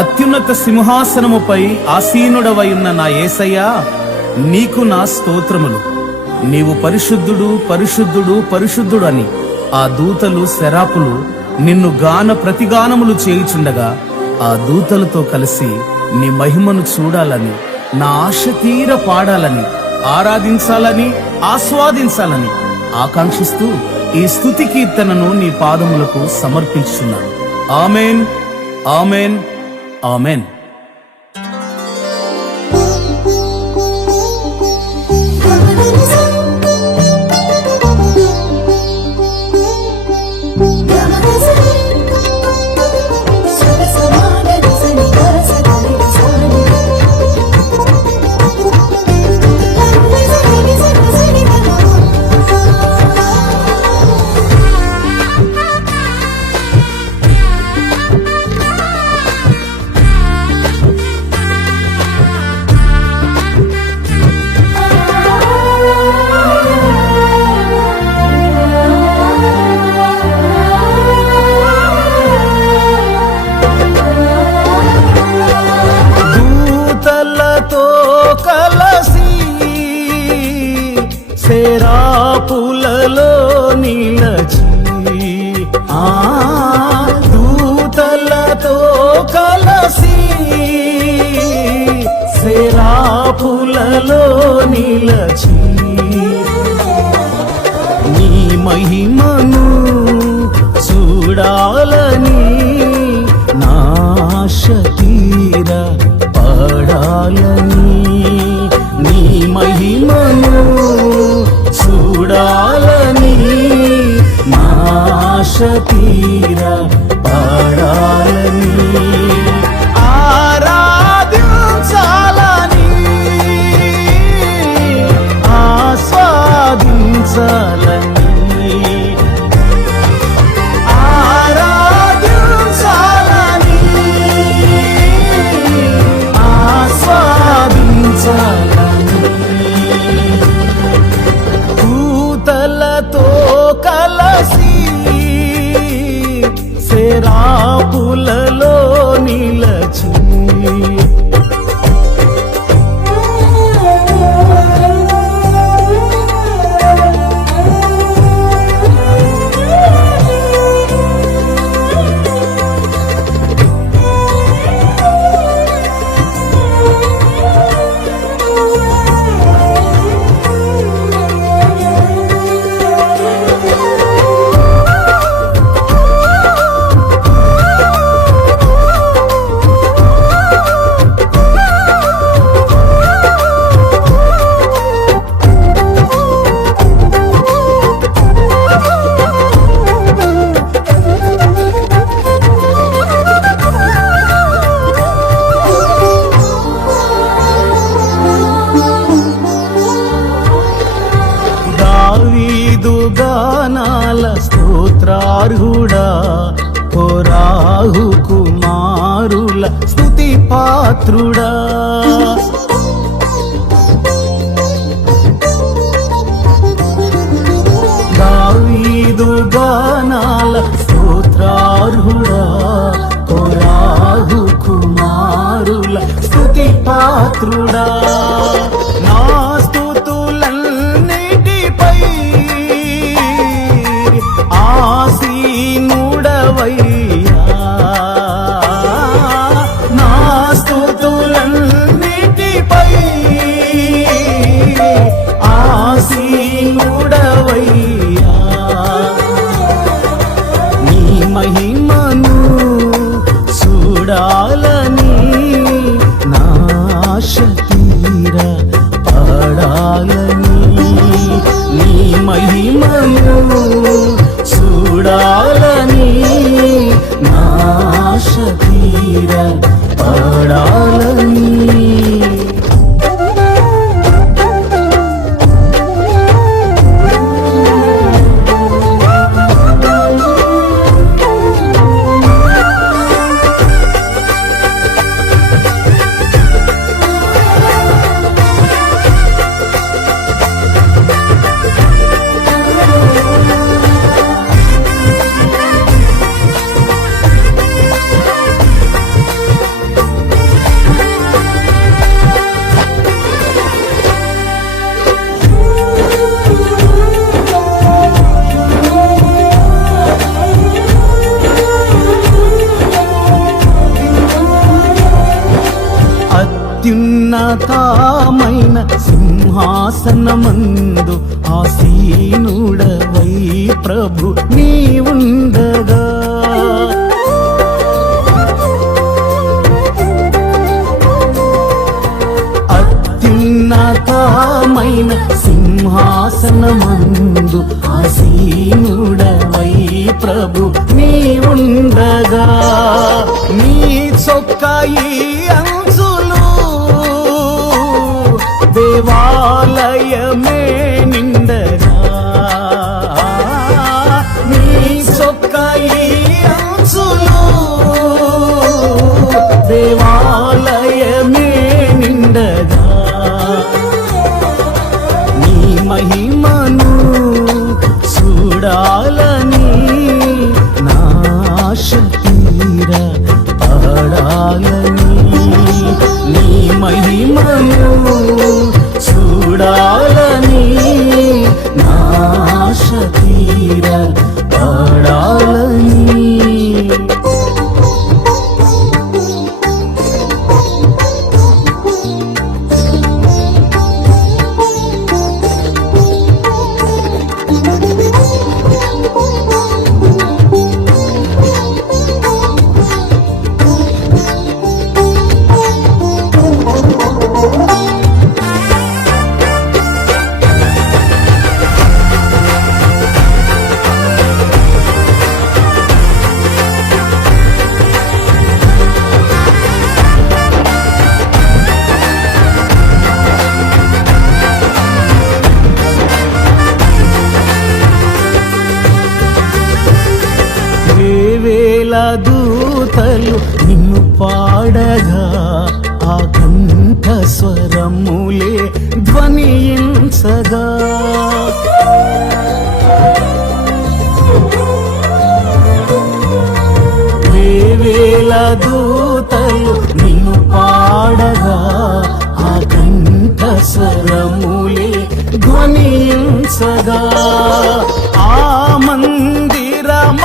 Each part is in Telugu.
అత్యున్నత సింహాసనముపై ఆసీనుడవయున్న నా యేసయ్యా, నీకు నా స్తోత్రములు. నీవు పరిశుద్ధుడు, పరిశుద్ధుడు, పరిశుద్ధుడు అని ఆ దూతలు శరాపులు నిన్ను ప్రతిగానములు చేయుచుండగా, ఆ దూతలతో కలిసి నీ మహిమను చూడాలని, నా ఆశ తీర పాడాలని, ఆరాధించాలని, ఆస్వాదించాలని ఆకాంక్షిస్తూ ఈ స్తుతి కీర్తనను నీ పాదములకు సమర్పించుచున్నాను. ఆమేన్, ఆమేన్, ఆమేన్. శరాపులలో నిలచి దూతలతో కలసి శరాపులలో నిలచి నీ మహిమను చూడాలని, నా ఆశ తీర పడాలని, నీ మహిమను చూడాలని, నా ఆశ తీర పడాలని, ఆరాధించాలని, ఆస్వాదించాలని, ఆరాధించాలని, ఆస్వాదించాలని, దూతలతో కలసి శరాపులలో నిలచి గానాల స్తోత్రార్హుడా, కోరాహు కుమారుల స్తుతి పాత్రుడా, దావీదు గానాల స్తోత్రార్హుడా, కోరాహు కుమారుల స్తుతి పాత్రుడా, నా స్తుతులన్నిటిపై ఆసీనుడవయ్యా, నా స్తుతులన్నిటిపై ఆసీనుడవయ్యా, నీ మహిమను చూడాలని, నా ఆశ తీర పడాలని, నీ మహిమను చూడాలని, అత్యున్నతమైన సింహాసనమందు ఆసీనుడవై ప్రభు నీవుండగా అత్యున్నతమైన సింహాసనమందు ఆసీనుడవై ప్రభు నీవుండగా నీ చొక్కాయి అంచులు దేవాలయమే నిండగా నీ చొక్కాయి అంచులు దేవాలయమే నిండగా నీ మహిమను చూడాలని నా ఆశ తీరా పాడాలని నీ మహిమను చూడాలని నా ఆశ తీరా పాడాలని వేల దూతలు నిన్ను పాడగా ఆ కంఠ స్వరములే ధ్వనించగా వేల దూతలు నిన్ను పాడగా ఆ కంఠ స్వరములే ధ్వనించగా ఆ మందిరమంతా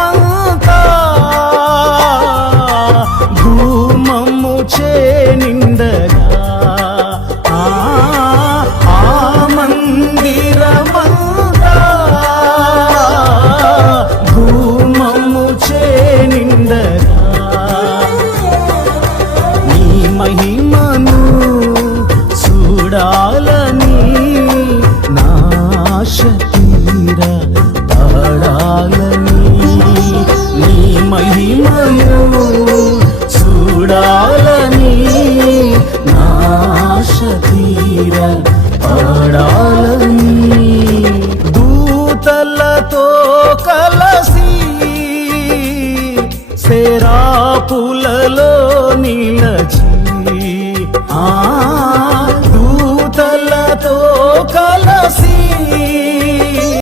ధూమము చే నిండగా ఆ మందిరమంతా ధూమము చే నిండగా నీ మహిమను చూడాలని నా ఆశ తీరా పాడాలని నీ మహిమను చూడాలని నా ఆశ తీరా పాడాలని దూతలతో కలసి శరాపులలో నిలచి